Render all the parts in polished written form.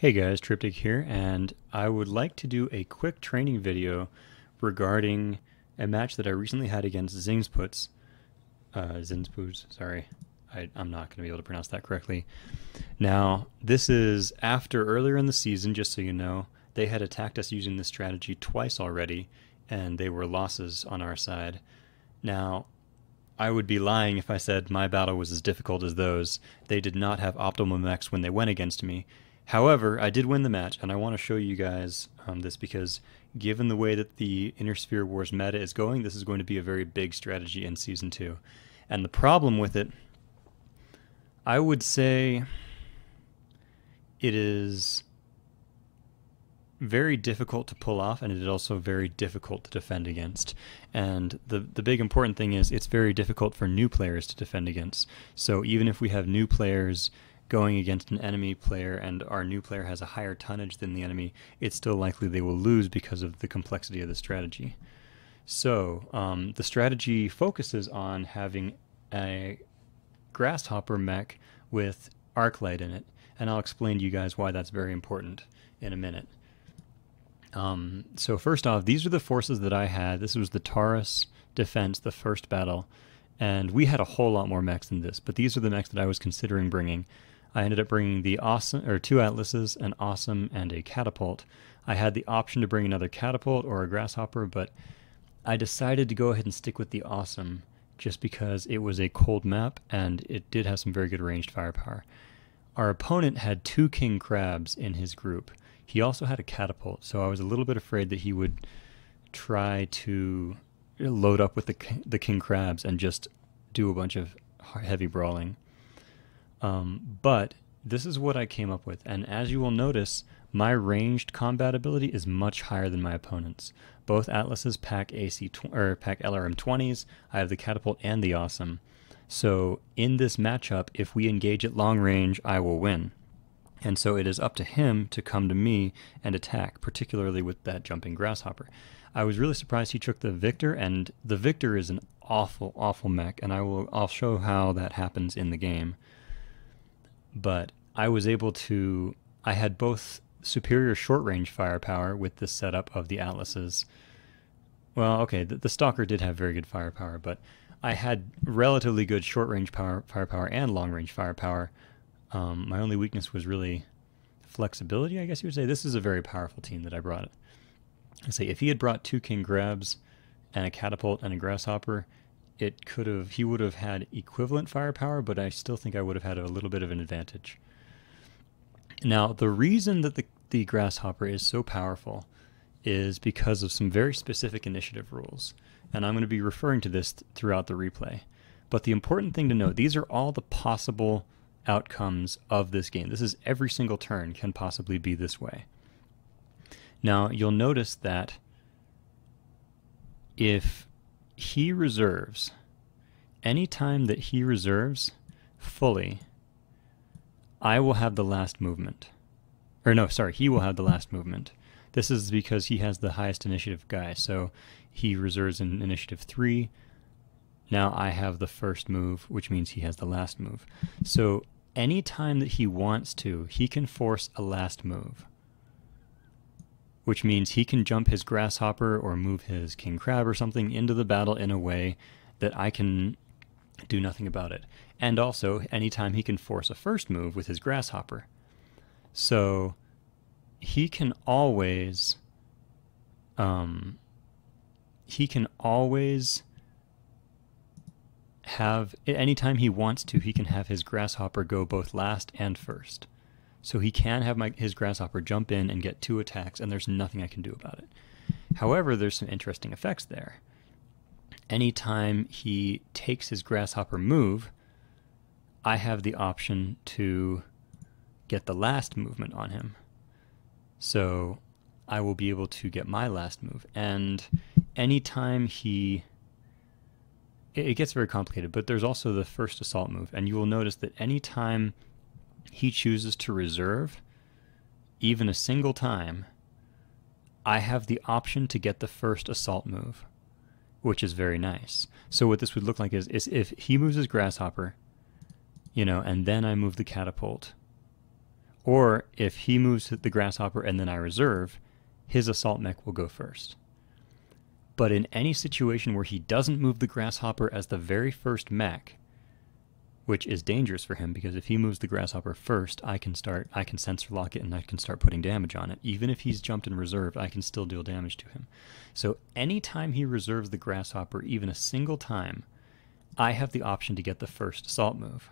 Hey guys, Triptych here, and I would like to do a quick training video regarding a match that I recently had against Zinsputs, sorry, I'm not going to be able to pronounce that correctly. Now, this is after earlier in the season, just so you know, they had attacked us using this strategy twice already, and they were losses on our side. Now, I would be lying if I said my battle was as difficult as those. They did not have optimal mechs when they went against me. However, I did win the match, and I want to show you guys this because given the way that the Inner Sphere Wars meta is going, this is going to be a very big strategy in Season 2. And the problem with it, I would say it is very difficult to pull off, and it is also very difficult to defend against. And the big important thing is it's very difficult for new players to defend against. So even if we have new players going against an enemy player and our new player has a higher tonnage than the enemy, it's still likely they will lose because of the complexity of the strategy. So the strategy focuses on having a grasshopper mech with arc light in it, and I'll explain to you guys why that's very important in a minute. So first off, these are the forces that I had. This was the Taurus Defense, the first battle, and we had a whole lot more mechs than this, but these are the mechs that I was considering bringing. I ended up bringing the awesome, or two atlases, an awesome, and a catapult. I had the option to bring another catapult or a grasshopper, but I decided to go ahead and stick with the awesome just because it was a cold map and it did have some very good ranged firepower. Our opponent had two king crabs in his group. He also had a catapult, so I was a little bit afraid that he would try to load up with the king crabs and just do a bunch of heavy brawling. But this is what I came up with, and as you will notice, my ranged combat ability is much higher than my opponent's. Both atlases pack pack LRM 20s. I have the catapult and the awesome. So in this matchup, if we engage at long range, I will win. And so it is up to him to come to me and attack, particularly with that jumping grasshopper. I was really surprised he took the Victor, and the Victor is an awful, awful mech, and I'll show how that happens in the game. But I was able to, I had both superior short-range firepower with this setup of the atlases. Well, okay, the Stalker did have very good firepower, but I had relatively good short-range firepower and long-range firepower. My only weakness was really flexibility, I guess you would say. This is a very powerful team that I brought. I say if he had brought two king grabs and a catapult and a grasshopper, he would have had equivalent firepower, but I still think I would have had a little bit of an advantage. Now, the reason that the grasshopper is so powerful is because of some very specific initiative rules, and I'm going to be referring to this throughout the replay. But the important thing to note, these are all the possible outcomes of this game. This is every single turn can possibly be this way. Now, you'll notice that if he reserves, anytime that he reserves fully, I will have the last movement. Or no, sorry, he will have the last movement. This is because he has the highest initiative guy, so he reserves in initiative 3. Now I have the first move, which means he has the last move. So anytime that he wants to, he can force a last move, which means he can jump his grasshopper or move his king crab or something into the battle in a way that I can do nothing about it. And also, anytime he can force a first move with his grasshopper. So he can always have, anytime he wants to, he can have his grasshopper go both last and first. So he can have his grasshopper jump in and get 2 attacks, and there's nothing I can do about it. However, there's some interesting effects there. Anytime he takes his grasshopper move, I have the option to get the last movement on him. So I will be able to get my last move. And anytime it gets very complicated, but there's also the first assault move. And you will notice that anytime he chooses to reserve, even a single time, I have the option to get the first assault move, which is very nice. So what this would look like is if he moves his grasshopper, and then I move the catapult, Or if he moves the Grasshopper and then I reserve, his assault mech will go first. But in any situation where he doesn't move the Grasshopper as the very first mech, which is dangerous for him because if he moves the Grasshopper first, I can sensor lock it and I can start putting damage on it. Even if he's jumped and reserved, I can still deal damage to him. So anytime he reserves the Grasshopper, even a single time, I have the option to get the first assault move.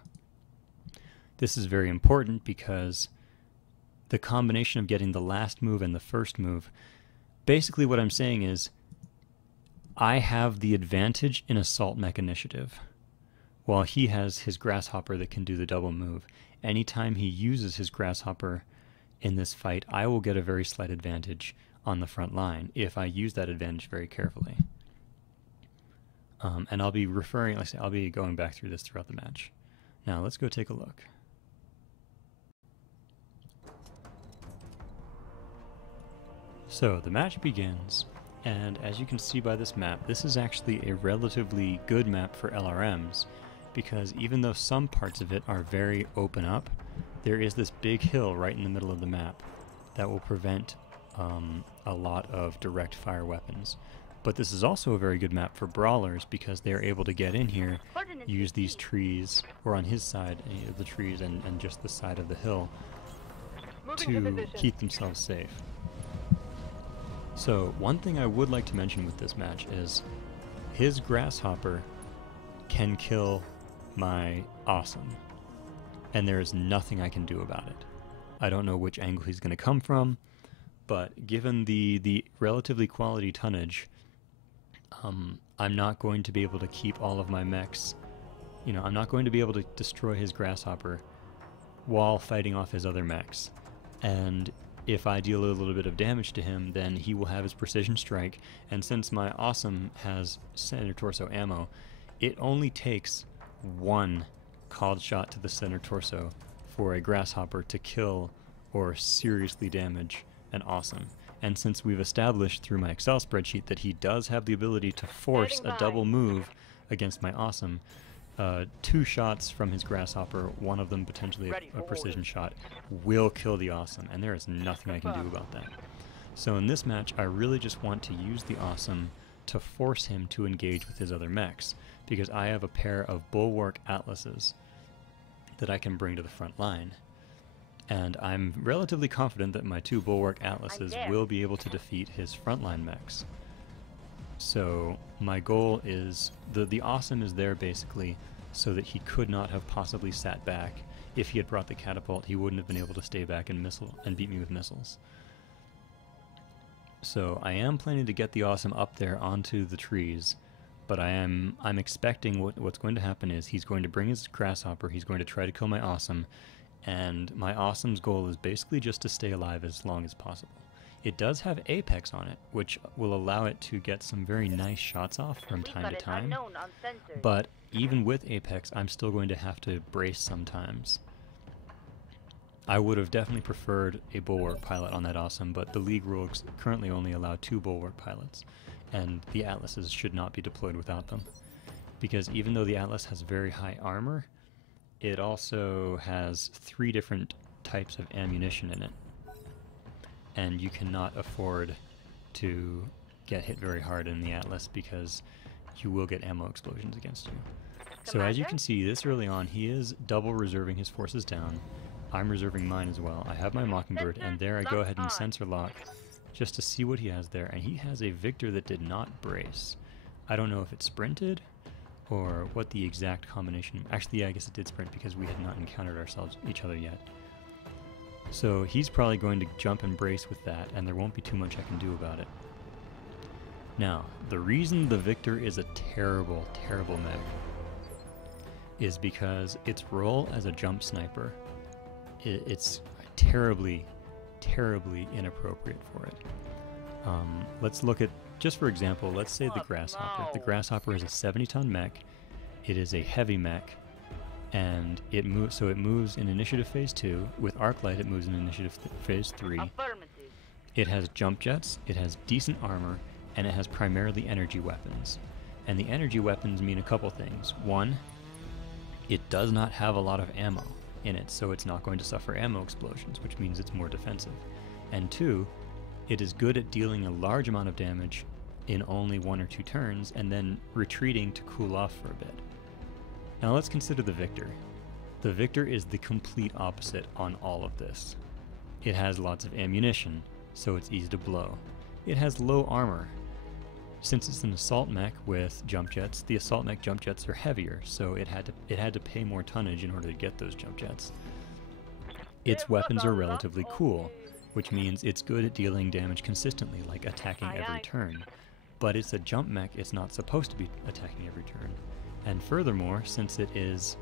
This is very important because the combination of getting the last move and the first move, basically what I'm saying is I have the advantage in assault mech initiative, while he has his Grasshopper that can do the double move. Anytime he uses his Grasshopper in this fight, I will get a very slight advantage on the front line if I use that advantage very carefully. And I'll be referring, like I say, I'll be going back through this throughout the match. Now let's go take a look. So the match begins, and as you can see by this map, this is actually a relatively good map for LRMs, because even though some parts of it are very open up, there is this big hill right in the middle of the map that will prevent a lot of direct fire weapons. But this is also a very good map for brawlers because they are able to get in here, use these trees, or on his side, the trees and just the side of the hill, to keep themselves safe. So one thing I would like to mention with this match is his Grasshopper can kill my Awesome, and there is nothing I can do about it. I don't know which angle he's going to come from, but given the relatively quality tonnage, I'm not going to be able to keep all of my mechs. You know, I'm not going to be able to destroy his Grasshopper while fighting off his other mechs. And if I deal a little bit of damage to him, then he will have his precision strike, and since my Awesome has center torso ammo, it only takes one called shot to the center torso for a Grasshopper to kill or seriously damage an Awesome. And since we've established through my Excel spreadsheet that he does have the ability to force a double move against my Awesome, 2 shots from his Grasshopper, one of them potentially a precision shot, will kill the Awesome, and there is nothing I can do about that. So in this match, I really just want to use the Awesome to force him to engage with his other mechs, because I have a pair of Bulwark Atlases that I can bring to the front line. And I'm relatively confident that my 2 Bulwark Atlases will be able to defeat his frontline mechs. So my goal is, the Awesome is there basically so that he could not have possibly sat back. If he had brought the catapult, he wouldn't have been able to stay back and beat me with missiles. So I am planning to get the Awesome up there onto the trees, but I'm expecting what's going to happen is he's going to bring his Grasshopper, he's going to try to kill my Awesome, and my Awesome's goal is basically just to stay alive as long as possible. It does have Apex on it, which will allow it to get some very nice shots off from time to time, but even with Apex, I'm still going to have to brace sometimes. I would have definitely preferred a Bulwark pilot on that Awesome, but the League rules currently only allow 2 Bulwark pilots, and the Atlases should not be deployed without them. Because even though the Atlas has very high armor, it also has 3 different types of ammunition in it. And you cannot afford to get hit very hard in the Atlas because you will get ammo explosions against you. So as you can see, this early on, he is double reserving his forces down. I'm reserving mine as well. I have my Mockingbird, and there I go ahead and sensor lock just to see what he has there. And he has a Victor that did not brace. I don't know if it sprinted or what the exact combination. Actually, yeah, I guess it did sprint because we had not encountered each other yet. So he's probably going to jump and brace with that, and there won't be too much I can do about it. Now, the reason the Victor is a terrible, terrible mech is because its role as a jump sniper, it's terribly, terribly inappropriate for it. Let's look at, just for example, let's say the Grasshopper. The Grasshopper is a 70-ton mech. It is a heavy mech, and it moves in Initiative Phase 2. With Arclight, it moves in Initiative Phase 3. It has jump jets, it has decent armor, and it has primarily energy weapons. And the energy weapons mean a couple things. One, it does not have a lot of ammo. in it, so it's not going to suffer ammo explosions, which means it's more defensive. And 2, it is good at dealing a large amount of damage in only 1 or 2 turns, and then retreating to cool off for a bit. Now let's consider the Victor. The Victor is the complete opposite on all of this. It has lots of ammunition, so it's easy to blow. It has low armor. Since it's an assault mech with jump jets, the assault mech jump jets are heavier, so it had to pay more tonnage in order to get those jump jets. Its weapons are relatively cool, which means it's good at dealing damage consistently, like attacking every turn. But it's a jump mech, it's not supposed to be attacking every turn. And furthermore, since it is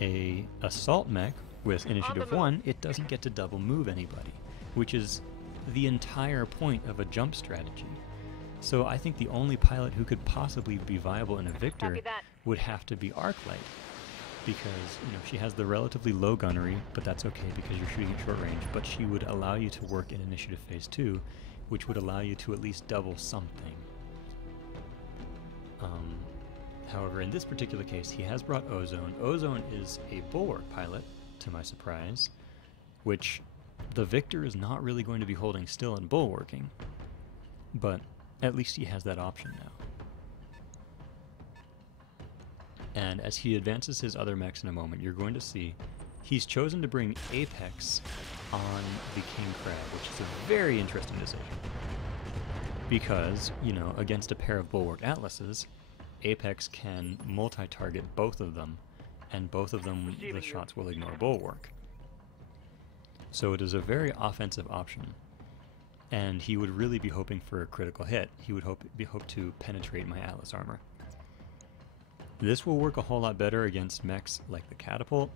a assault mech with initiative 1, it doesn't get to double move anybody, which is the entire point of a jump strategy. So I think the only pilot who could possibly be viable in a Victor would have to be Arclight, because, you know, she has the relatively low gunnery, but that's okay because you're shooting at short range, but she would allow you to work in initiative phase 2, which would allow you to at least double something. However, in this particular case, he has brought Ozone. Ozone is a bulwark pilot, to my surprise, which the Victor is not really going to be holding still and bulwarking, but at least he has that option now. And as he advances his other mechs in a moment, you're going to see he's chosen to bring Apex on the King Crab, which is a very interesting decision. Because, you know, against a pair of Bulwark Atlases, Apex can multi-target both of them, and both of them, the shots will ignore Bulwark. So it is a very offensive option, and he would really be hoping for a critical hit. He would hope to penetrate my Atlas armor. This will work a whole lot better against mechs like the Catapult,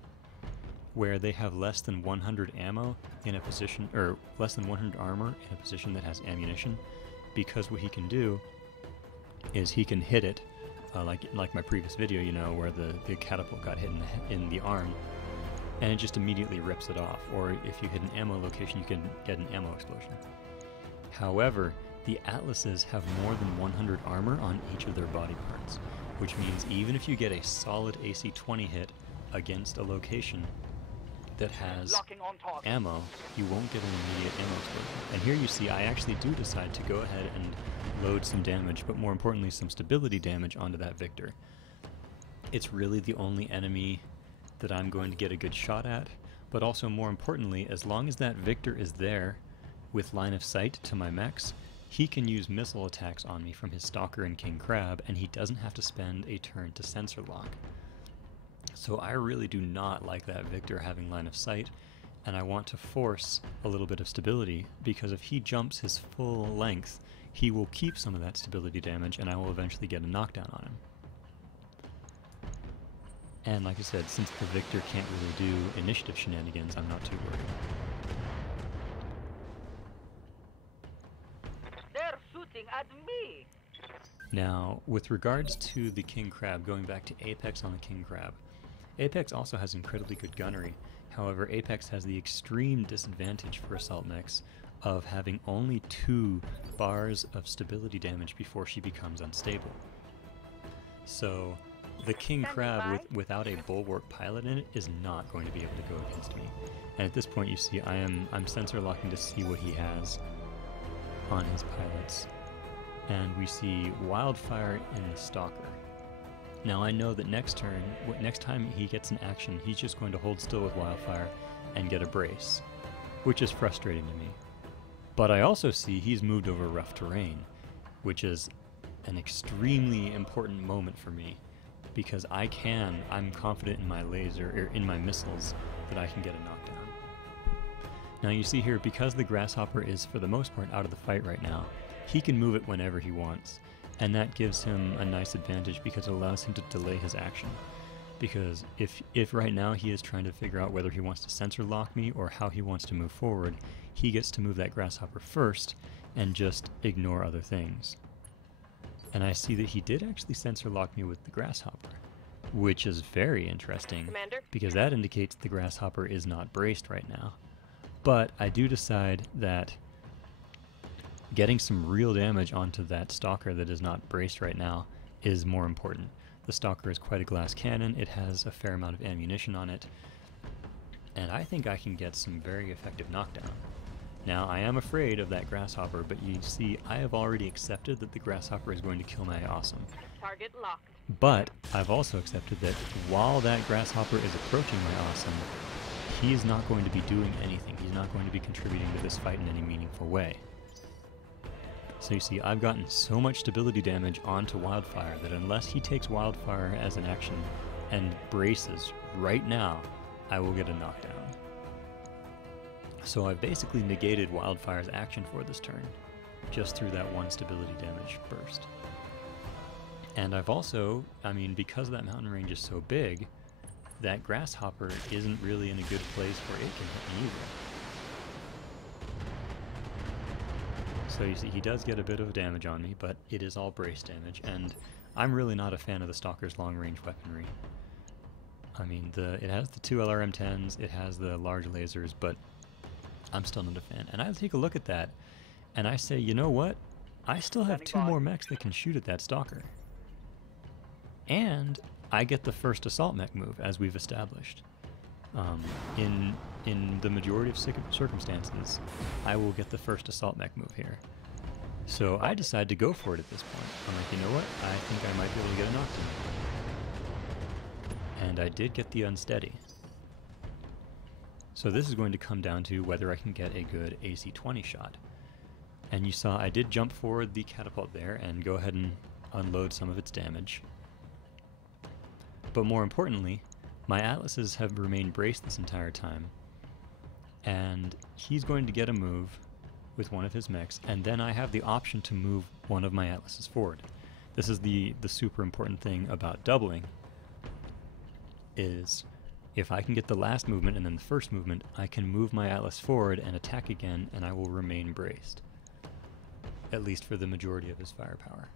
where they have less than 100 ammo in a position, or less than 100 armor in a position that has ammunition, because what he can do is he can hit it, like my previous video, you know, where the Catapult got hit in the arm, and it just immediately rips it off. Or if you hit an ammo location, you can get an ammo explosion. However, the Atlases have more than 100 armor on each of their body parts, which means even if you get a solid AC-20 hit against a location that has ammo, you won't get an immediate ammo explosion. And here you see I actually do decide to go ahead and load some damage, but more importantly some stability damage onto that Victor. It's really the only enemy that I'm going to get a good shot at, but also more importantly, as long as that Victor is there with line of sight to my mechs, he can use missile attacks on me from his Stalker and King Crab, and he doesn't have to spend a turn to sensor lock. So I really do not like that Victor having line of sight, and I want to force a little bit of stability, because if he jumps his full length, he will keep some of that stability damage, and I will eventually get a knockdown on him. And like I said, since the Victor can't really do initiative shenanigans, I'm not too worried. They're shooting at me! Now, with regards to the King Crab, going back to Apex on the King Crab, Apex also has incredibly good gunnery. However, Apex has the extreme disadvantage for assault mechs of having only 2 bars of stability damage before she becomes unstable. So the King Crab without a bulwark pilot in it is not going to be able to go against me. And at this point you see I'm sensor locking to see what he has on his pilots. And we see Wildfire in the Stalker. Now I know that next time he gets an action, he's just going to hold still with Wildfire and get a brace, which is frustrating to me. But I also see he's moved over rough terrain, which is an extremely important moment for me, because I'm confident in my laser, or in my missiles, that I can get a knockdown. Now you see here, because the Grasshopper is for the most part out of the fight right now, he can move it whenever he wants, and that gives him a nice advantage because it allows him to delay his action. Because if right now he is trying to figure out whether he wants to sensor lock me or how he wants to move forward, he gets to move that Grasshopper first and just ignore other things. And I see that he did actually sensor lock me with the Grasshopper, which is very interesting, Commander? because that indicates the Grasshopper is not braced right now. But I do decide that getting some real damage onto that Stalker that is not braced right now is more important. The Stalker is quite a glass cannon, it has a fair amount of ammunition on it, and I think I can get some very effective knockdown. Now, I am afraid of that grasshopper, but you see, I have already accepted that the grasshopper is going to kill my awesome. Target locked. But I've also accepted that while that grasshopper is approaching my awesome, he is not going to be doing anything. He's not going to be contributing to this fight in any meaningful way. So you see, I've gotten so much stability damage onto Wildfire that unless he takes Wildfire as an action and braces right now, I will get a knockdown. So I've basically negated Wildfire's action for this turn, just through that one stability damage burst. And I've also, because that mountain range is so big, that grasshopper isn't really in a good place where it can hit me either. So you see, he does get a bit of damage on me, but it is all brace damage, and I'm really not a fan of the Stalker's long-range weaponry. It has the 2 LRM-10s, it has the large lasers, but I'm still not a fan. And I take a look at that, and I say, you know what? I still have 2 more mechs that can shoot at that Stalker. And I get the first assault mech move, as we've established. In the majority of circumstances, I will get the first assault mech move here. So I decide to go for it at this point. I'm like, you know what? I think I might be able to get a knockdown. And I did get the unsteady. So this is going to come down to whether I can get a good AC-20 shot. And you saw I did jump forward the catapult there and go ahead and unload some of its damage. But more importantly, my Atlases have remained braced this entire time. And he's going to get a move with one of his mechs, and then I have the option to move one of my Atlases forward. This is the super important thing about doubling, is if I can get the last movement and then the first movement, I can move my Atlas forward and attack again, and I will remain braced. At least for the majority of his firepower.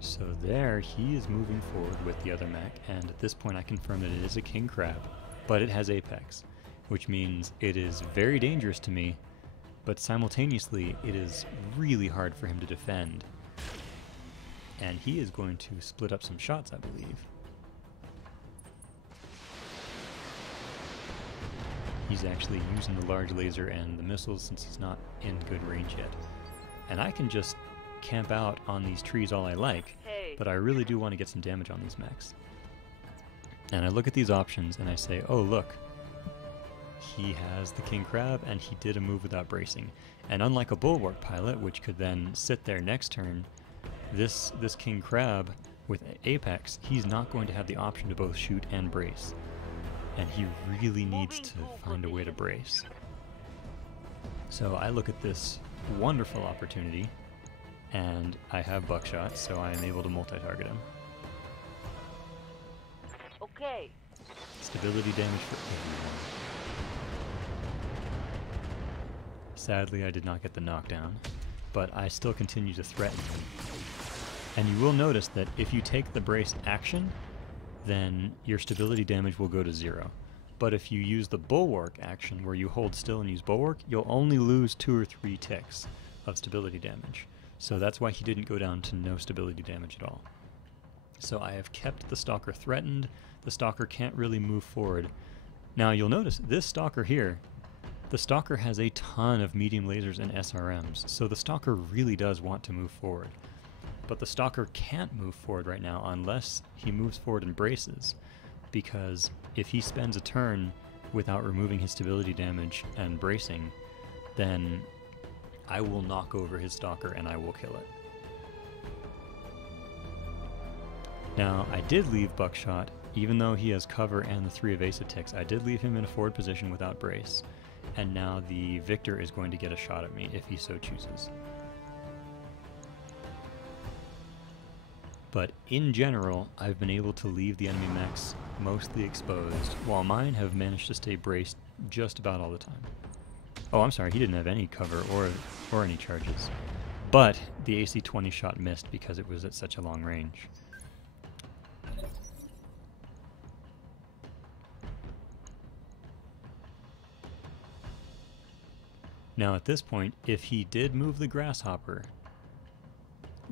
So there, he is moving forward with the other mech, and at this point I confirm that it is a king crab, but it has apex, which means it is very dangerous to me, but simultaneously it is really hard for him to defend. And he is going to split up some shots, I believe. He's actually using the large laser and the missiles since he's not in good range yet. And I can just camp out on these trees all I like, but I really do want to get some damage on these mechs. And I look at these options and I say, oh look, he has the king crab and he did a move without bracing. And unlike a bulwark pilot, which could then sit there next turn, this king crab with apex, he's not going to have the option to both shoot and brace. And he really needs to find a way to brace. So I look at this wonderful opportunity, and I have buckshot, so I am able to multi-target him. Okay. Stability damage for everyone. Sadly, I did not get the knockdown, but I still continue to threaten him. And you will notice that if you take the brace action, then your stability damage will go to 0. But if you use the bulwark action, where you hold still and use bulwark, you'll only lose 2 or 3 ticks of stability damage. So that's why he didn't go down to no stability damage at all. So I have kept the Stalker threatened. The Stalker can't really move forward. Now you'll notice this Stalker here, the Stalker has a ton of medium lasers and SRMs, so the Stalker really does want to move forward. But the Stalker can't move forward right now unless he moves forward and braces, because if he spends a turn without removing his stability damage and bracing, then I will knock over his Stalker and I will kill it. Now, I did leave Buckshot, even though he has cover and the 3 evasive ticks, I did leave him in a forward position without brace, and now the Victor is going to get a shot at me if he so chooses. But in general, I've been able to leave the enemy mechs mostly exposed, while mine have managed to stay braced just about all the time. Oh, I'm sorry, he didn't have any cover or any charges. But the AC-20 shot missed because it was at such a long range. Now at this point, if he did move the grasshopper,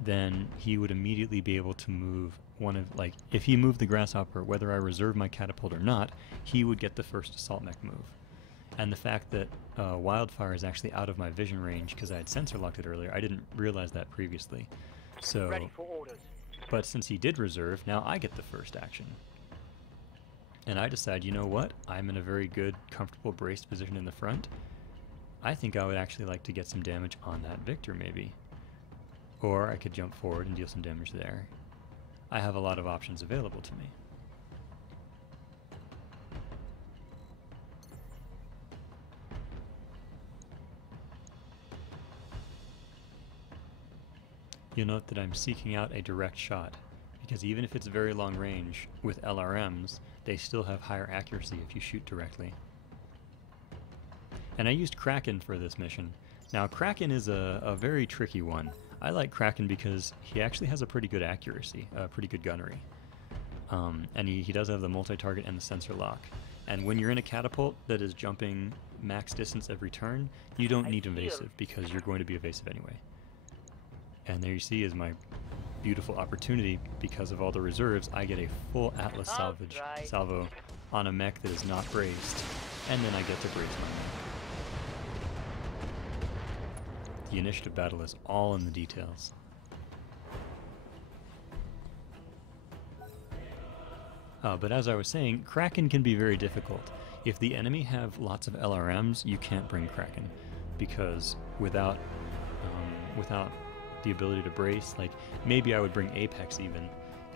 then he would immediately be able to move one of, like, if he moved the grasshopper, whether I reserve my catapult or not, he would get the first assault mech move. And the fact that wildfire is actually out of my vision range because I had sensor locked it earlier, I didn't realize that previously. So, Ready for orders. but since he did reserve, now I get the first action. And I decide, you know what? I'm in a very good, comfortable braced position in the front. I think I would actually like to get some damage on that Victor, maybe. Or I could jump forward and deal some damage there. I have a lot of options available to me. You'll note that I'm seeking out a direct shot, because even if it's very long range, with LRMs, they still have higher accuracy if you shoot directly. And I used Kraken for this mission. Now Kraken is a very tricky one. I like Kraken because he actually has a pretty good accuracy, pretty good gunnery. And he does have the multi-target and the sensor lock. And when you're in a catapult that is jumping max distance every turn, you don't need evasive because you're going to be evasive anyway. And there you see is my beautiful opportunity. Because of all the reserves, I get a full Atlas salvage salvo on a mech that is not braced, and then I get to brace my mech. The initiative battle is all in the details. But as I was saying, Kraken can be very difficult. If the enemy have lots of LRMs, you can't bring Kraken, because without the ability to brace, like maybe I would bring Apex even,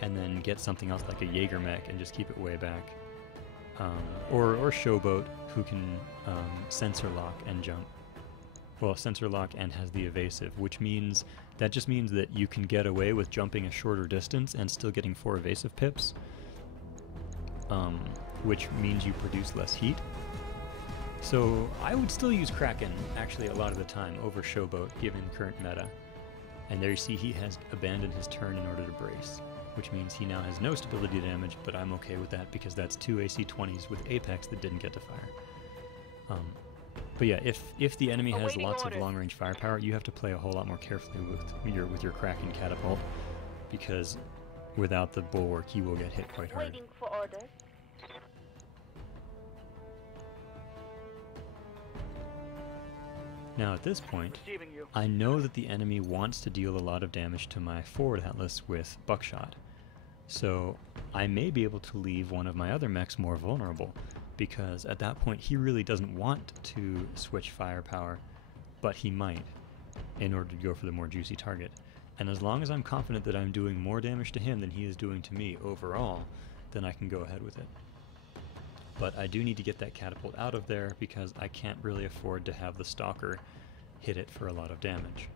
and then get something else like a Jaeger mech and just keep it way back, or Showboat, who can sensor lock and jump. Well, sensor lock and has the evasive, which means that just means that you can get away with jumping a shorter distance and still getting 4 evasive pips, which means you produce less heat. So I would still use Kraken actually a lot of the time over Showboat given current meta. And there you see he has abandoned his turn in order to brace, which means he now has no stability damage, but I'm okay with that because that's 2 AC-20s with Apex that didn't get to fire. But yeah, if the enemy has lots of long-range firepower, you have to play a whole lot more carefully with your Kraken catapult, because without the bulwark, he will get hit quite hard. Waiting for orders. Now at this point, Receiving you. I know that the enemy wants to deal a lot of damage to my forward Atlas with buckshot, so I may be able to leave one of my other mechs more vulnerable, because at that point he really doesn't want to switch firepower, but he might, in order to go for the more juicy target. And as long as I'm confident that I'm doing more damage to him than he is doing to me overall, then I can go ahead with it. But I do need to get that catapult out of there because I can't really afford to have the Stalker hit it for a lot of damage.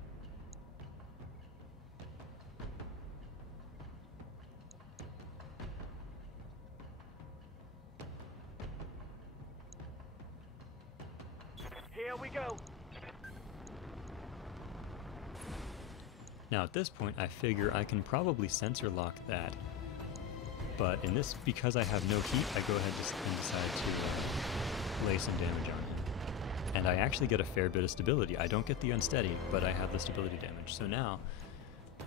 Here we go. Now at this point I figure I can probably sensor lock that, but in this, because I have no heat, I go ahead and decide to lay some damage on him. And I actually get a fair bit of stability. I don't get the unsteady, but I have the stability damage. So now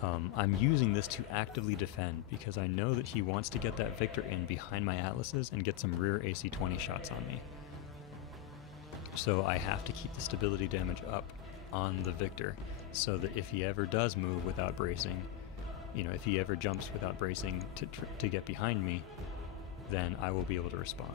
I'm using this to actively defend, because I know that he wants to get that Victor in behind my Atlases and get some rear AC-20 shots on me. So I have to keep the stability damage up on the Victor, so that if he ever does move without bracing, you know, if he ever jumps without bracing to get behind me, then I will be able to respond.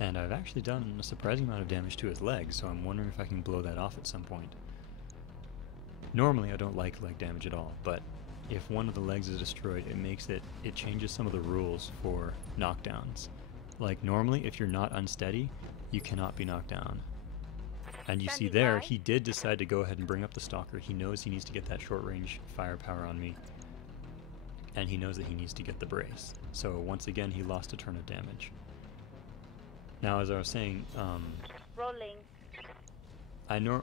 And I've actually done a surprising amount of damage to his legs, so I'm wondering if I can blow that off at some point. Normally I don't like leg damage at all, but if one of the legs is destroyed, it changes some of the rules for knockdowns. Like normally, if you're not unsteady, you cannot be knocked down. And you see there, he did decide to go ahead and bring up the Stalker. He knows he needs to get that short range firepower on me. And he knows that he needs to get the brace. So once again, he lost a turn of damage. Now, as I was saying, Rolling.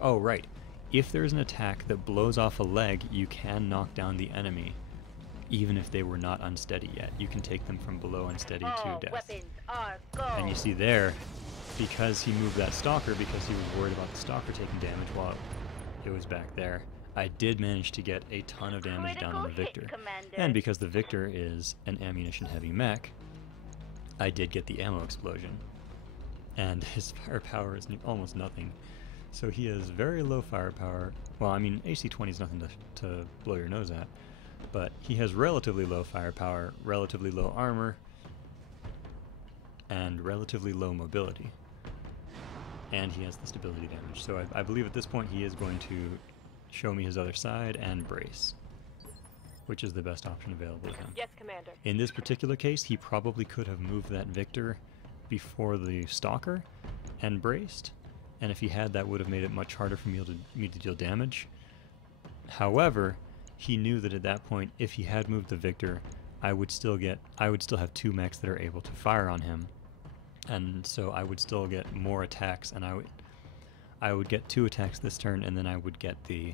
oh right, if there's an attack that blows off a leg, you can knock down the enemy, even if they were not unsteady yet. You can take them from below unsteady to death. Weapons are go. And you see there, because he moved that stalker, because he was worried about the stalker taking damage while it was back there, I did manage to get a ton of damage down on the Critical hit, Victor. Commander. And because the Victor is an ammunition-heavy mech, I did get the ammo explosion. And his firepower is almost nothing. So he has very low firepower. Well, I mean, AC-20 is nothing to blow your nose at. But he has relatively low firepower, relatively low armor, and relatively low mobility. And he has the stability damage. So I believe at this point he is going to show me his other side and brace, which is the best option available to him. Yes, Commander. In this particular case, he probably could have moved that Victor before the stalker and braced. And if he had, that would have made it much harder for me to deal damage. However, he knew that at that point, if he had moved the Victor, I would still have two mechs that are able to fire on him, and so I would still get more attacks, and I would get 2 attacks this turn, and then I would get the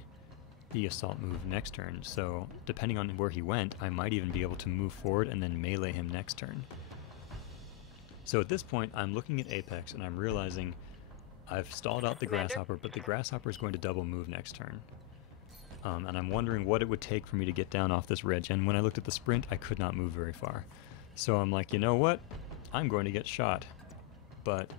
assault move next turn. So depending on where he went, I might even be able to move forward and then melee him next turn. So at this point, I'm looking at Apex, and I'm realizing I've stalled out the Commander? Grasshopper, but the Grasshopper is going to double move next turn. And I'm wondering what it would take for me to get down off this ridge. And when I looked at the sprint, I could not move very far. So I'm like, you know what? I'm going to get shot. But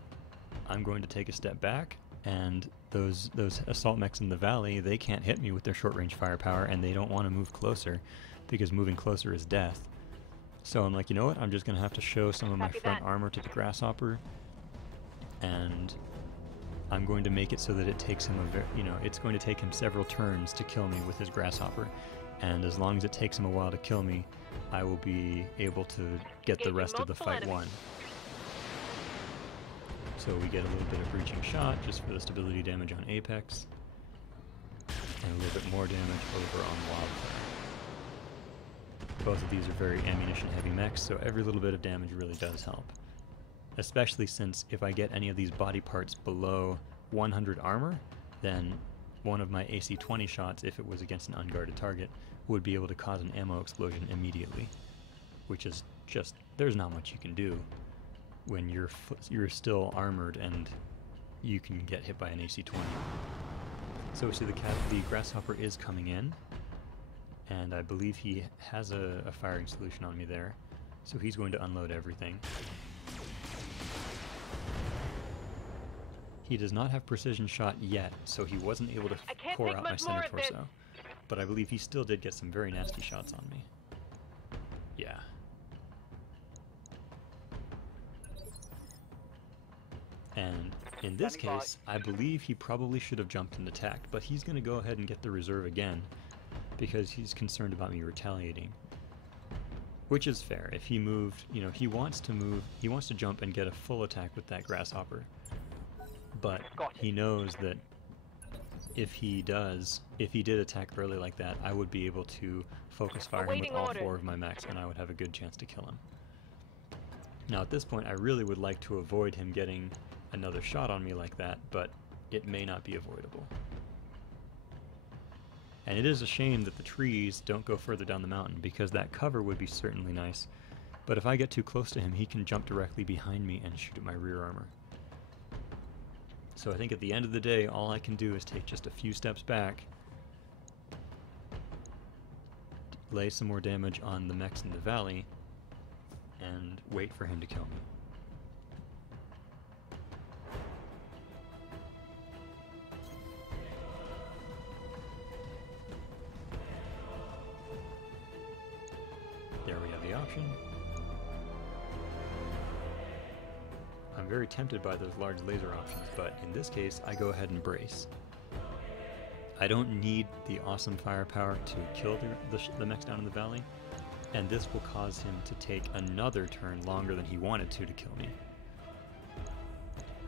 I'm going to take a step back, and those assault mechs in the valley, they can't hit me with their short-range firepower, and they don't want to move closer, because moving closer is death. So I'm like, you know what? I'm just going to have to show some of my Copy front that. armor to the Grasshopper, and I'm going to make it so that it takes him it's going to take him several turns to kill me with his Grasshopper, and as long as it takes him a while to kill me, I will be able to get the Engaging rest of the multiple fight enemies. won. So we get a little bit of breaching shot just for the stability damage on Apex, and a little bit more damage over on Wildfire. Both of these are very ammunition-heavy mechs, so every little bit of damage really does help. Especially since if I get any of these body parts below 100 armor, then one of my AC-20 shots, if it was against an unguarded target, would be able to cause an ammo explosion immediately. Which is just, there's not much you can do when you're still armored and you can get hit by an AC-20. So we see the Grasshopper is coming in, and I believe he has a firing solution on me there, so he's going to unload everything. He does not have precision shot yet, so he wasn't able to I can't core take out my much center more of this. torso. But I believe he still did get some very nasty shots on me. Yeah. And in this Standing by. case, I believe he probably should have jumped and attacked, but he's going to go ahead and get the reserve again, because he's concerned about me retaliating. Which is fair. If he moved, he wants to jump and get a full attack with that Grasshopper. But Got it. he knows that if he did attack early like that, I would be able to focus fire him with Awaiting all orders. 4 of my mechs, and I would have a good chance to kill him. Now at this point, I really would like to avoid him getting another shot on me like that, but it may not be avoidable. And it is a shame that the trees don't go further down the mountain, because that cover would be certainly nice. But if I get too close to him, he can jump directly behind me and shoot at my rear armor. So I think at the end of the day, all I can do is take just a few steps back, lay some more damage on the mechs in the valley, and wait for him to kill me. There we have the option. I'm very tempted by those large laser options, but in this case, I go ahead and brace. I don't need the awesome firepower to kill the mechs down in the valley, and this will cause him to take another turn longer than he wanted to kill me.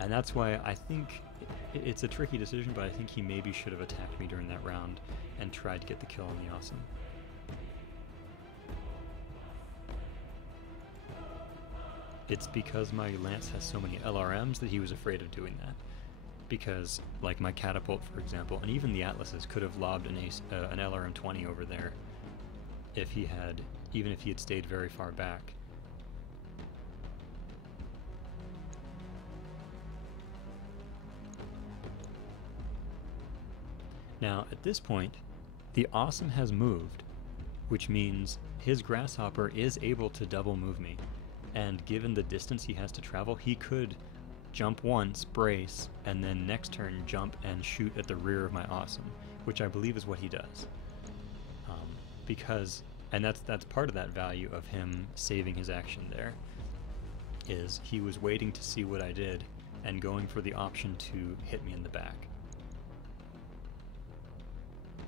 And that's why I think it's a tricky decision, but I think he maybe should have attacked me during that round and tried to get the kill on the awesome. It's because my Lance has so many LRMs that he was afraid of doing that. because like my catapult, for example, and even the Atlases could have lobbed an LRM-20 over there if he had, even if he had stayed very far back. Now, at this point, the Awesome has moved, which means his Grasshopper is able to double move me, and given the distance he has to travel, he could jump once, brace, and then next turn jump and shoot at the rear of my Awesome, which I believe is what he does. And that's part of that value of him saving his action there, is he was waiting to see what I did and going for the option to hit me in the back.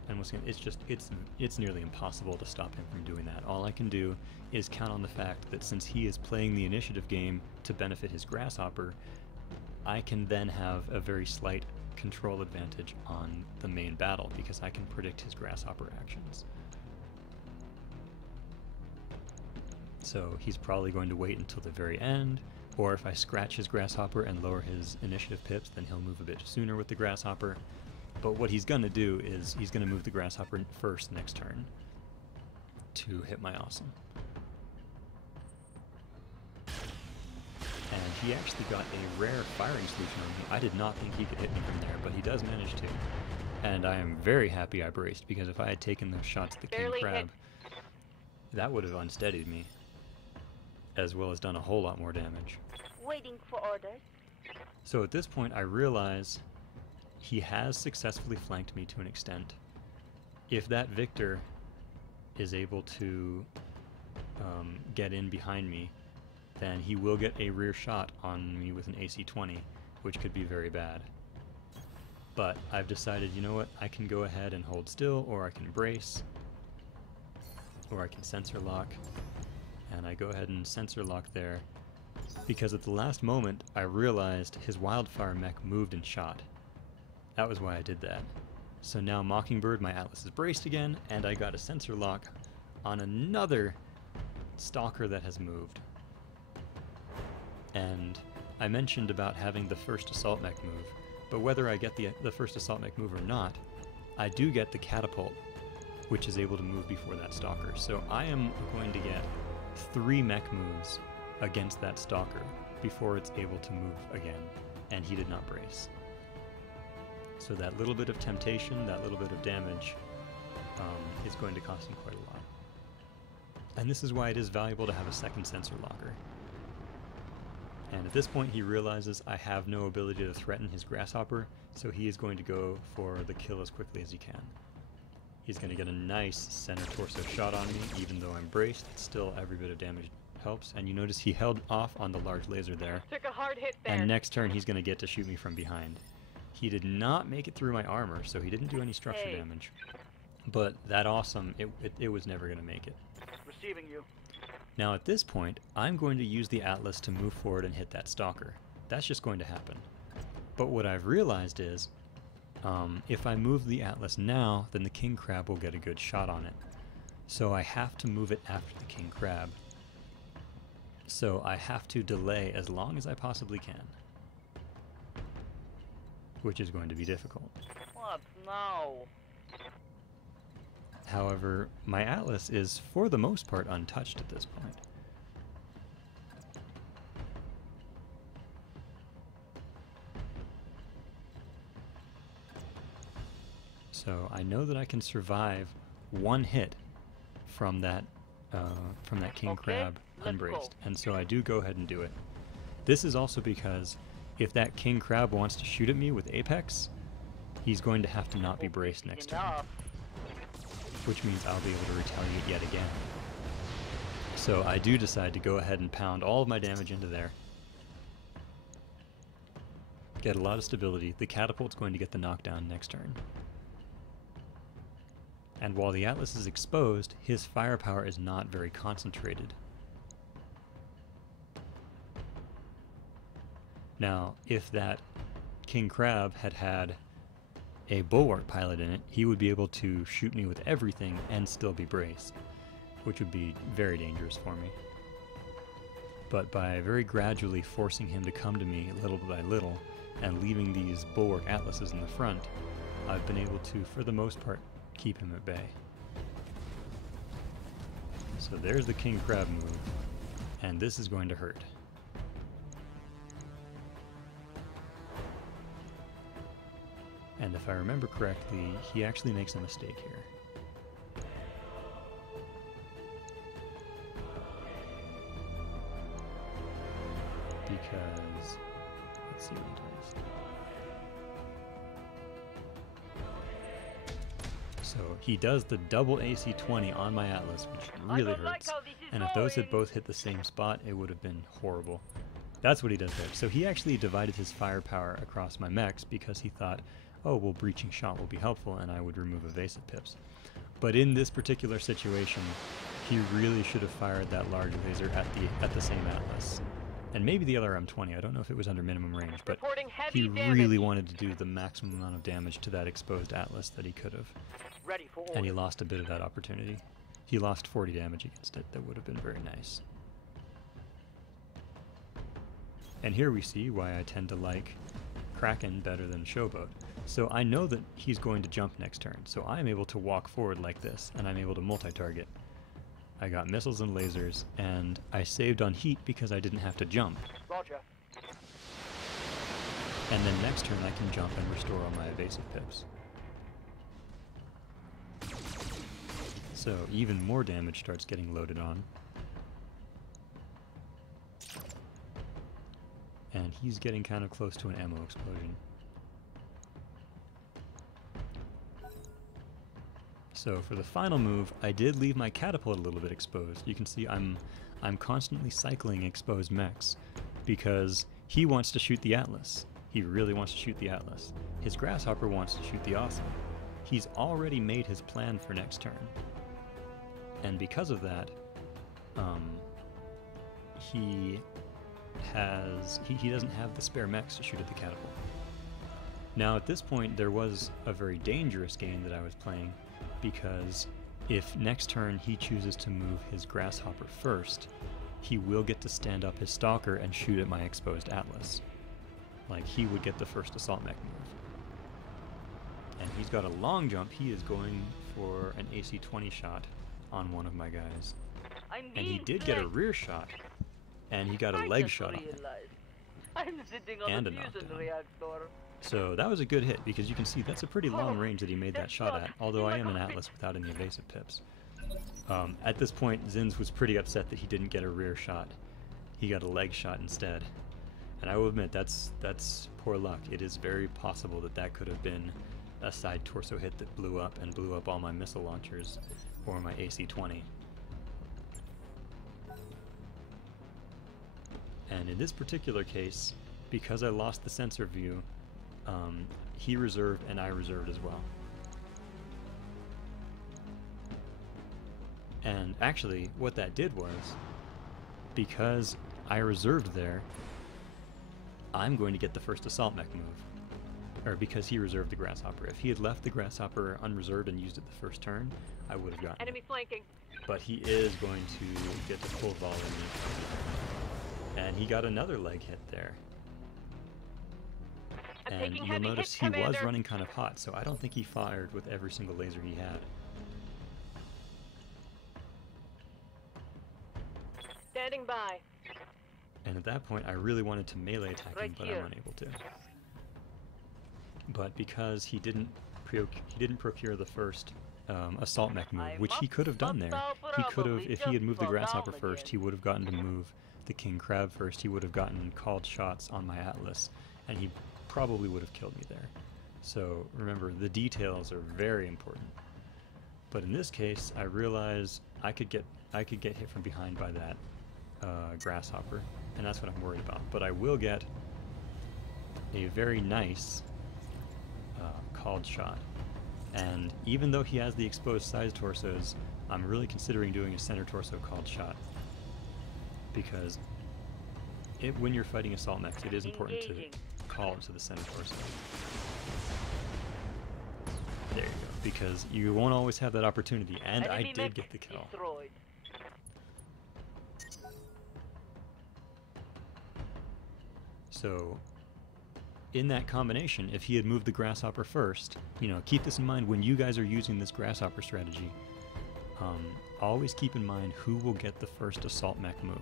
And it's nearly impossible to stop him from doing that. All I can do is count on the fact that since he is playing the initiative game to benefit his Grasshopper, I can then have a very slight control advantage on the main battle because I can predict his Grasshopper actions. So he's probably going to wait until the very end, or if I scratch his Grasshopper and lower his initiative pips, then he'll move a bit sooner with the Grasshopper. But what he's going to do is he's going to move the Grasshopper first next turn to hit my Awesome. And he actually got a rare firing solution on me. I did not think he could hit me from there, but he does manage to. And I am very happy I braced, because if I had taken those shots at the King Crab, that would have unsteadied me, as well as done a whole lot more damage. Waiting for orders. So at this point I realize he has successfully flanked me to an extent. If that Victor is able to get in behind me, then he will get a rear shot on me with an AC-20, which could be very bad. But I've decided, you know what, I can go ahead and hold still, or I can brace, or I can sensor lock. And I go ahead and sensor lock there, because at the last moment I realized his Wildfire mech moved and shot. That was why I did that. So now Mockingbird, my Atlas, is braced again, and I got a sensor lock on another Stalker that has moved. And I mentioned about having the first Assault Mech move, but whether I get the first Assault Mech move or not, I do get the Catapult, which is able to move before that Stalker. So I am going to get 3 mech moves against that Stalker before it's able to move again, and he did not brace. So that little bit of temptation, that little bit of damage, is going to cost him quite a lot. And this is why it is valuable to have a second sensor locker. And at this point he realizes I have no ability to threaten his Grasshopper, so he is going to go for the kill as quickly as he can. He's going to get a nice center torso shot on me, even though I'm braced. Still, every bit of damage helps. And you notice he held off on the large laser there. Took a hard hit there. And next turn he's going to get to shoot me from behind. He did not make it through my armor, so he didn't do any structure damage. But that Awesome, it was never going to make it. Receiving you. Now at this point, I'm going to use the Atlas to move forward and hit that Stalker. That's just going to happen. But what I've realized is, if I move the Atlas now, then the King Crab will get a good shot on it. So I have to move it after the King Crab. So I have to delay as long as I possibly can, which is going to be difficult. What? No. However, my Atlas is for the most part untouched at this point. So I know that I can survive one hit from that King Crab unbraced, and so I do go ahead and do it. This is also because if that King Crab wants to shoot at me with Apex, he's going to have to not be braced next turn, which means I'll be able to retaliate yet again. So I do decide to go ahead and pound all of my damage into there. Get a lot of stability. The Catapult's going to get the knockdown next turn. And while the Atlas is exposed, his firepower is not very concentrated. Now, if that King Crab had had a Bulwark pilot in it, he would be able to shoot me with everything and still be braced, which would be very dangerous for me. But by very gradually forcing him to come to me little by little, and leaving these bulwark atlases in the front, I've been able to, for the most part, keep him at bay. So there's the king crab move, and this is going to hurt. And if I remember correctly, he actually makes a mistake here. Because, let's see what he does. So he does the double AC 20 on my Atlas, which really hurts. And if those had both hit the same spot, it would have been horrible. That's what he does there. So he actually divided his firepower across my mechs because he thought, oh, well, breaching shot will be helpful and I would remove evasive pips. But in this particular situation, he really should have fired that large laser at the same Atlas. And maybe the other M20, I don't know if it was under minimum range, but he really wanted to do the maximum amount of damage to that exposed Atlas that he could have. Ready for And he lost a bit of that opportunity. He lost 40 damage against it. That would have been very nice. And here we see why I tend to like Kraken better than Showboat. So I know that he's going to jump next turn, so I'm able to walk forward like this, and I'm able to multi-target. I got missiles and lasers, and I saved on heat because I didn't have to jump. Roger. And then next turn I can jump and restore all my evasive pips. So even more damage starts getting loaded on. And he's getting kind of close to an ammo explosion. So for the final move, I did leave my catapult a little bit exposed. You can see I'm constantly cycling exposed mechs because he wants to shoot the Atlas. He really wants to shoot the Atlas. His Grasshopper wants to shoot the Awesome. He's already made his plan for next turn. And because of that, he doesn't have the spare mechs to shoot at the catapult. Now at this point there was a very dangerous game that I was playing, because if next turn he chooses to move his Grasshopper first, he will get to stand up his Stalker and shoot at my exposed Atlas. Like, he would get the first assault mech move. And he's got a long jump. He is going for an AC 20 shot on one of my guys. And he did get a rear shot, and he got a leg shot on it. I'm sitting on And the a fusion knockdown. reactor. So that was a good hit, because you can see that's a pretty long range that he made that shot at, although I am an Atlas without any evasive pips. At this point, Zinz was pretty upset that he didn't get a rear shot. He got a leg shot instead. And I will admit, that's poor luck. It is very possible that that could have been a side torso hit that blew up all my missile launchers or my AC-20. And in this particular case, because I lost the sensor view, he reserved and I reserved as well. And actually, what that did was, because I reserved there, I'm going to get the first assault mech move. Or because he reserved the Grasshopper. If he had left the Grasshopper unreserved and used it the first turn, I would have gotten Enemy it. flanking. But he is going to get the full volley. And he got another leg hit there. I'm And taking you'll heavy notice hits, he was Commander. running kind of hot, so I don't think he fired with every single laser he had. Standing by. And at that point, I really wanted to melee attack him, Right but here. I'm unable to. But because he didn't procure the first assault mech move, I which he must could have done there. stop He could have, probably if he had just moved the fall Grasshopper down first, again. he would have gotten to move the King Crab first. He would have gotten called shots on my Atlas, and he probably would have killed me there. So remember, the details are very important. But in this case, I realized I could get hit from behind by that Grasshopper, and that's what I'm worried about. But I will get a very nice called shot. And even though he has the exposed side torsos, I'm really considering doing a center torso called shot. Because when you're fighting assault mechs, it is important Engaging. to call it to the center torso. There you go. Because you won't always have that opportunity, and I Enemy did mech get the kill. destroyed. So in that combination, if he had moved the grasshopper first, you know, keep this in mind when you guys are using this grasshopper strategy. Always keep in mind who will get the first assault mech move.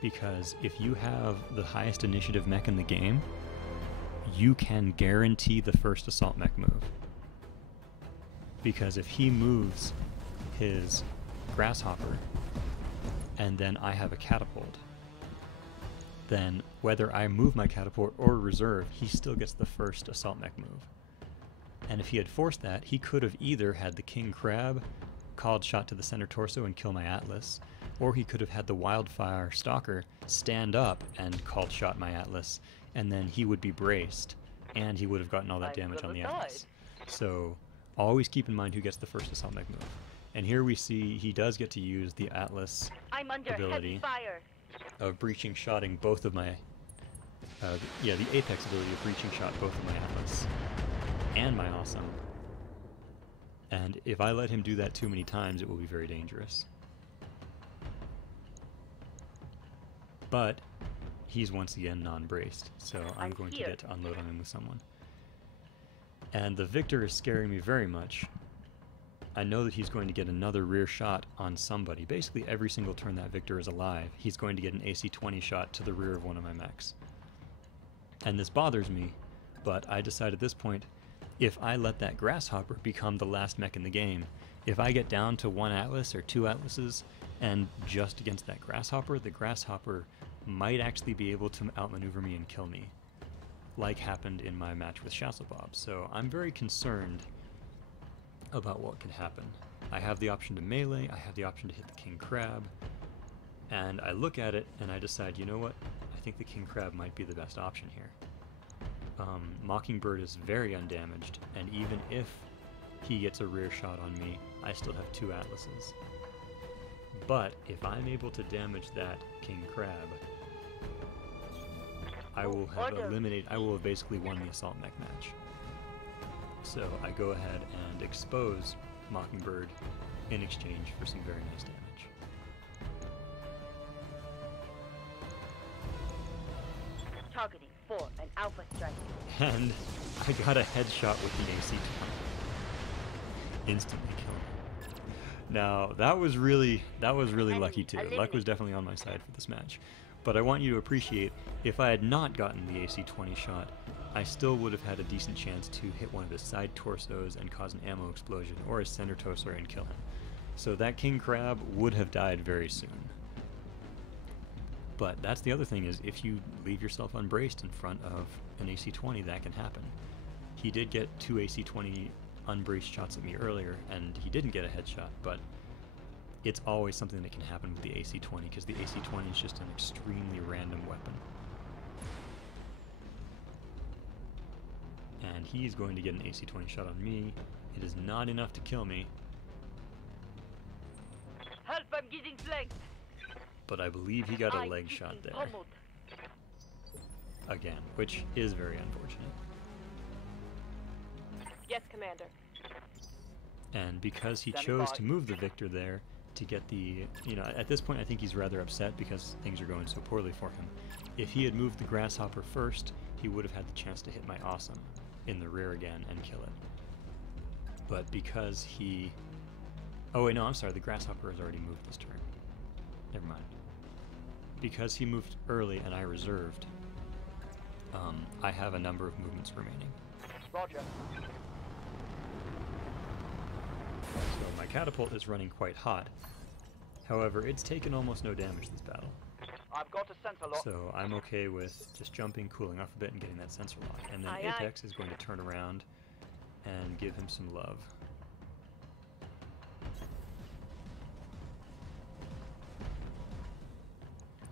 Because if you have the highest initiative mech in the game, you can guarantee the first assault mech move. Because if he moves his grasshopper and then I have a catapult, then whether I move my catapult or reserve, he still gets the first assault mech move. And if he had forced that, he could have either had the king crab called shot to the center torso and kill my Atlas, or he could have had the wildfire stalker stand up and called shot my Atlas, and then he would be braced, and he would have gotten all that damage on the Atlas. So always keep in mind who gets the first assault mech move. And here we see he does get to use the Atlas ability of breaching shotting both of my, the apex ability of breaching shot both of my Atlas and my awesome. And if I let him do that too many times, it will be very dangerous. But he's once again non-braced, so I'm going to get to unload on him with someone. And the Victor is scaring me very much. I know that he's going to get another rear shot on somebody. Basically every single turn that Victor is alive, he's going to get an AC-20 shot to the rear of one of my mechs. And this bothers me, but I decide at this point, if I let that grasshopper become the last mech in the game, if I get down to one Atlas or two Atlases, and just against that grasshopper, the grasshopper might actually be able to outmaneuver me and kill me, like happened in my match with Shasselbob. So I'm very concerned about what can happen. I have the option to melee, I have the option to hit the king crab, and I look at it and I decide, you know what, I think the king crab might be the best option here. Mockingbird is very undamaged, and even if he gets a rear shot on me, I still have two Atlases. But if I'm able to damage that king crab, I will have basically won the assault mech match. So I go ahead and expose Mockingbird in exchange for some very nice damage. Targeting for an alpha strike. And I got a headshot with the AC-20. Instantly killed him. Now that was really lucky too. Luck was definitely on my side for this match. But I want you to appreciate, if I had not gotten the AC-20 shot, I still would have had a decent chance to hit one of his side torsos and cause an ammo explosion, or his center torso and kill him. So that king crab would have died very soon. But that's the other thing, is if you leave yourself unbraced in front of an AC-20, that can happen. He did get two AC-20 unbraced shots at me earlier, and he didn't get a headshot, but it's always something that can happen with the AC-20, because the AC-20 is just an extremely random weapon. And he's going to get an AC-20 shot on me. It is not enough to kill me. Help, I'm getting flanked. But I believe he got a leg shot there. Again, which is very unfortunate. Yes, Commander. And because he chose to move the Victor there to get the, at this point I think he's rather upset because things are going so poorly for him. If he had moved the Grasshopper first, he would have had the chance to hit my Awesome in the rear again and kill it. But because he... Oh wait, no, I'm sorry, the Grasshopper has already moved this turn. Never mind. Because he moved early and I reserved, I have a number of movements remaining. Roger. So my catapult is running quite hot. However, it's taken almost no damage this battle. I've got a sensor lock. So I'm okay with just jumping, cooling off a bit, and getting that sensor lock. And then Apex is going to turn around and give him some love.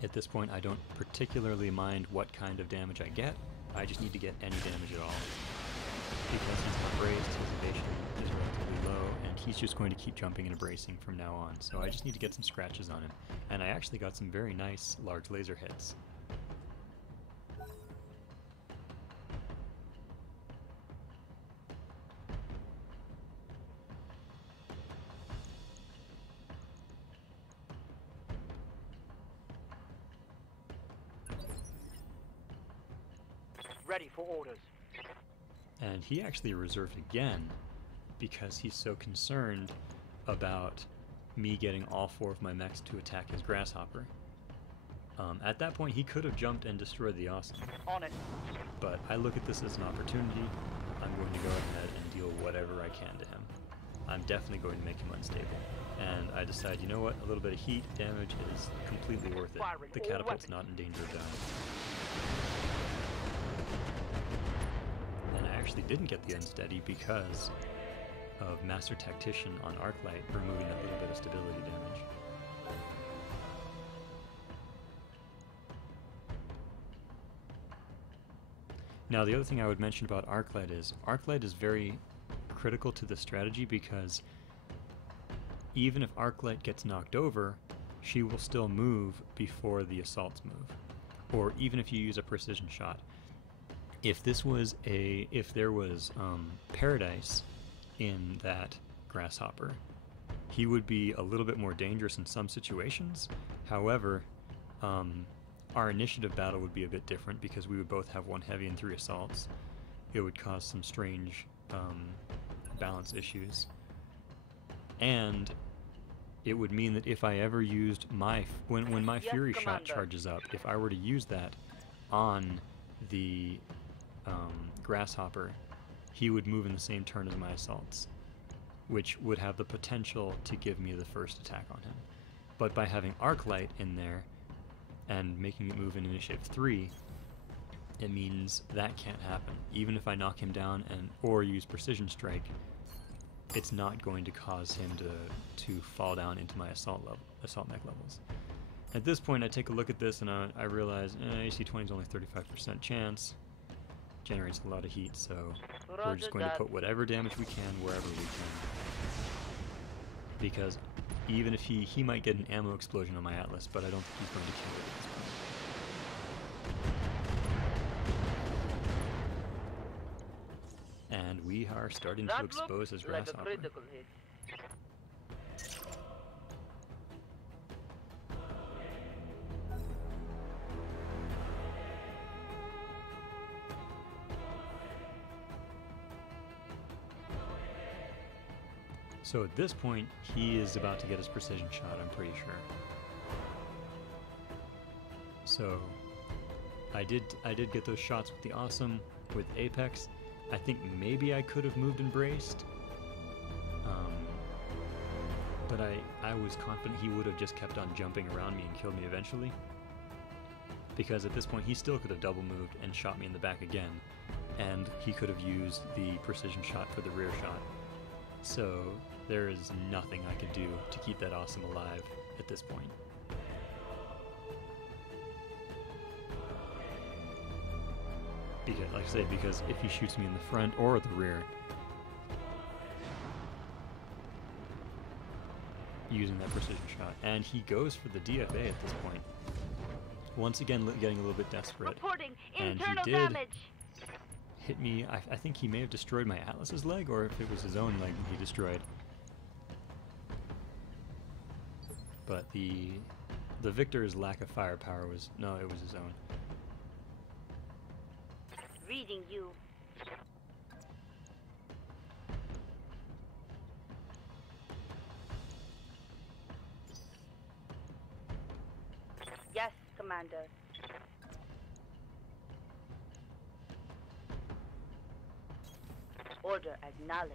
At this point, I don't particularly mind what kind of damage I get. I just need to get any damage at all. Because he's not braced, his evasion is relatively low, and he's just going to keep jumping and bracing from now on. So I just need to get some scratches on him. And I actually got some very nice large laser hits. Ready for orders. And he actually reserved again because he's so concerned about me getting all 4 of my mechs to attack his grasshopper. At that point, he could have jumped and destroyed the Awesome. On it. But I look at this as an opportunity. I'm going to go ahead and deal whatever I can to him. I'm definitely going to make him unstable. And I decide, you know what, a little bit of heat damage is completely worth it. The catapult's not in danger of dying. And I actually didn't get the unsteady because of Master Tactician on Arclight removing that little bit of stability damage. Now the other thing I would mention about Arclight is very critical to the strategy because even if Arclight gets knocked over, she will still move before the assaults move. Or even if you use a precision shot. If there was Paradise in that grasshopper, he would be a little bit more dangerous in some situations. However, our initiative battle would be a bit different because we would both have 1 heavy and 3 assaults. It would cause some strange balance issues. And it would mean that if I ever used when my Yes, Fury shot Commander. charges up, if I were to use that on the grasshopper, he would move in the same turn as my assaults, which would have the potential to give me the first attack on him. But by having Arclight in there and making it move in initiative 3, it means that can't happen. Even if I knock him down or use precision strike, it's not going to cause him to fall down into my assault mech levels. At this point, I take a look at this and I realize AC 20 is only 35% chance. Generates a lot of heat, so we're just going to put whatever damage we can wherever we can. Because even if he might get an ammo explosion on my Atlas, but I don't think he's going to kill it at this point. And we are starting to expose his like a grasshopper. critical hit. So at this point, he is about to get his precision shot, I'm pretty sure. So I did get those shots with the Awesome, with Apex. I think maybe I could have moved and braced. But I was confident he would have just kept on jumping around me and killed me eventually. Because at this point he still could have double moved and shot me in the back again. And he could have used the precision shot for the rear shot. So there is nothing I could do to keep that Awesome alive at this point. Because, like I say, because if he shoots me in the front or the rear, using that precision shot, and he goes for the DFA at this point. Once again, getting a little bit desperate. Reporting And he internal did damage. Hit me. I think he may have destroyed my Atlas's leg, or if it was his own leg he destroyed. But the victor's lack of firepower was it was his own. Reading you. Yes, Commander. Order acknowledged.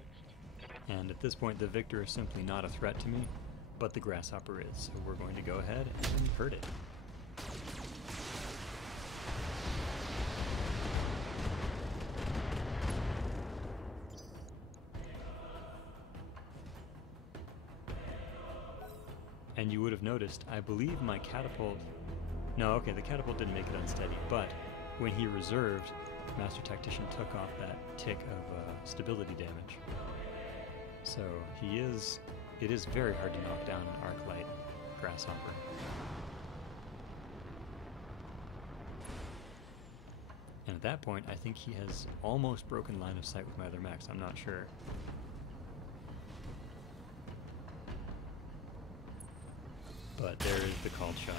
And at this point, the victor is simply not a threat to me, but the grasshopper is. So we're going to go ahead and hurt it. And you would have noticed, I believe my catapult... No, okay, the catapult didn't make it unsteady, but when he reserved, Master Tactician took off that tick of stability damage. So it is very hard to knock down an Arclight grasshopper. And at that point, I think he has almost broken line of sight with my other mechs, I'm not sure. But there is the called shot.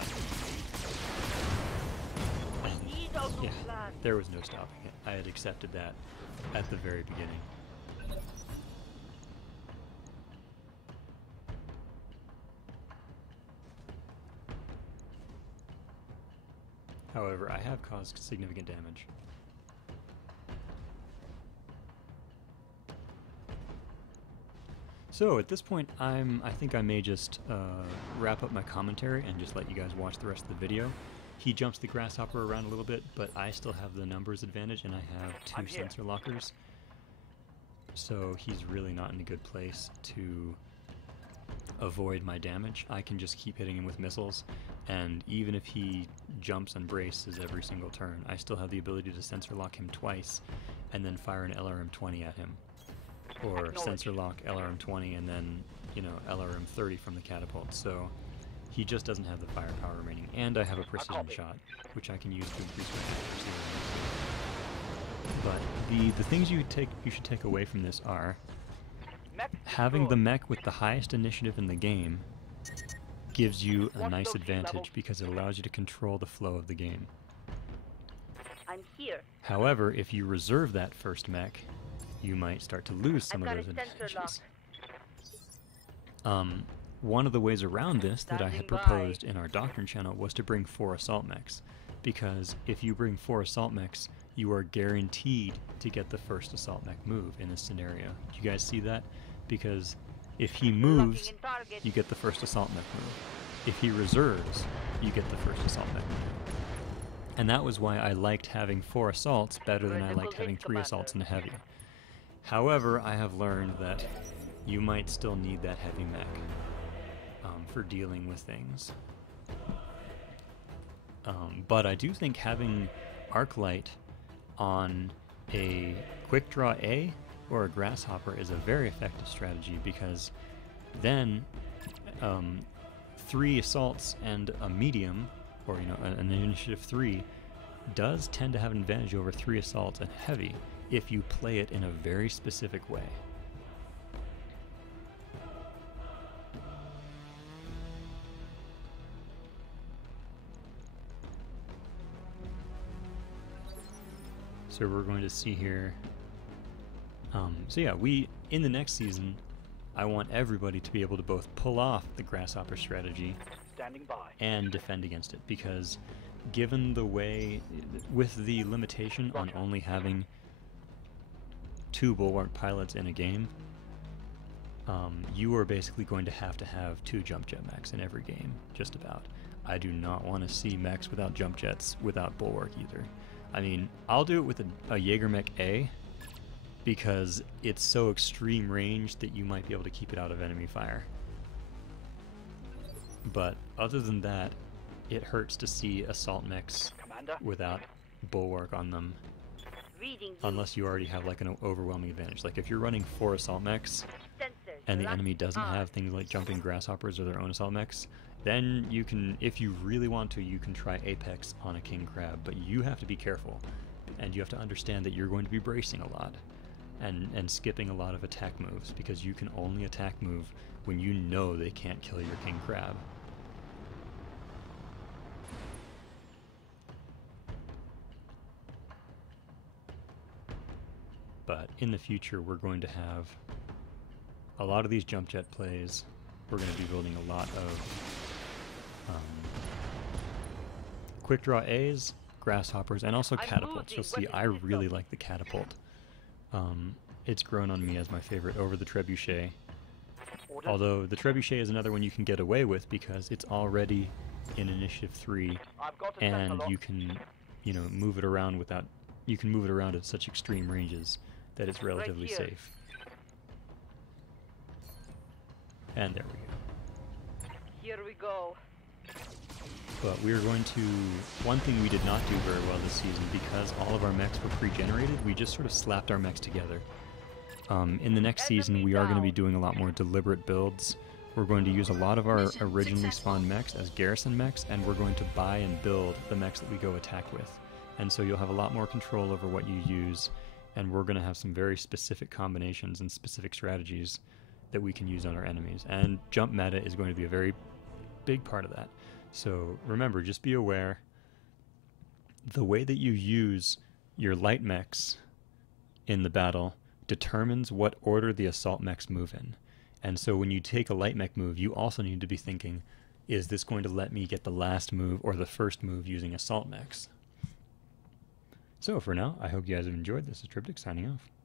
We need Yeah, there was no stopping it. I had accepted that at the very beginning. However, I have caused significant damage. So at this point, I think I may just wrap up my commentary and just let you guys watch the rest of the video. He jumps the grasshopper around a little bit, but I still have the numbers advantage, and I have 2 sensor lockers. So he's really not in a good place to avoid my damage. I can just keep hitting him with missiles, and even if he jumps and braces every single turn, I still have the ability to sensor lock him twice and then fire an LRM-20 at him. Or sensor lock LRM-20 and then, you know, LRM-30 from the catapult. So he just doesn't have the firepower remaining. And I have a precision shot, which I can use to increase my accuracy. But the things you should take away from this are having the mech with the highest initiative in the game gives you a nice advantage because it allows you to control the flow of the game. I'm here. However, if you reserve that first mech, you might start to lose some of those advantages. One of the ways around this that I had proposed in our Doctrine channel was to bring 4 assault mechs, because if you bring 4 assault mechs, you are guaranteed to get the first assault mech move in this scenario. Do you guys see that? Because if he moves, you get the first assault mech move. If he reserves, you get the first assault mech move. And that was why I liked having 4 assaults better than I liked having 3 assaults and a heavy. However, I have learned that you might still need that heavy mech for dealing with things. But I do think having Arclight on a Quick Draw A or a Grasshopper is a very effective strategy, because then 3 assaults and a medium, or an initiative 3, does tend to have an advantage over 3 assaults and heavy if you play it in a very specific way. So we're going to see here. So yeah, in the next season, I want everybody to be able to both pull off the Grasshopper strategy and defend against it, because given the way, with the limitation on only having 2 Bulwark pilots in a game, you are basically going to have 2 jump jet mechs in every game, just about. I do not want to see mechs without jump jets, without Bulwark either. I mean, I'll do it with a Jaeger mech A, because it's so extreme range that you might be able to keep it out of enemy fire. But other than that, it hurts to see assault mechs without Bulwark on them, unless you already have like an overwhelming advantage. Like if you're running 4 assault mechs and the enemy doesn't have things like jumping grasshoppers or their own assault mechs, then you can, if you really want to, you can try Apex on a King Crab, but you have to be careful, and you have to understand that you're going to be bracing a lot and skipping a lot of attack moves, because you can only attack move when you know they can't kill your King Crab. But in the future, we're going to have a lot of these jump jet plays. We're going to be building a lot of quick draw A's, grasshoppers, and also catapults. You'll see I really like the catapult. It's grown on me as my favorite over the trebuchet. Although the trebuchet is another one you can get away with because it's already in initiative 3, and you can, move it around without. You can move it around at such extreme ranges that it's relatively safe. And there we go. Here we go. But we are going to... One thing we did not do very well this season, because all of our mechs were pre-generated, we just sort of slapped our mechs together. In the next season, we are going to be doing a lot more deliberate builds. We're going to use a lot of our originally spawned mechs as garrison mechs, and we're going to buy and build the mechs that we go attack with. And so you'll have a lot more control over what you use, and we're going to have some very specific combinations and specific strategies that we can use on our enemies. And jump meta is going to be a very big part of that. So remember, just be aware the way that you use your light mechs in the battle determines what order the assault mechs move in. And so when you take a light mech move, you also need to be thinking, is this going to let me get the last move or the first move using assault mechs? So for now, I hope you guys have enjoyed. This is Triptych signing off.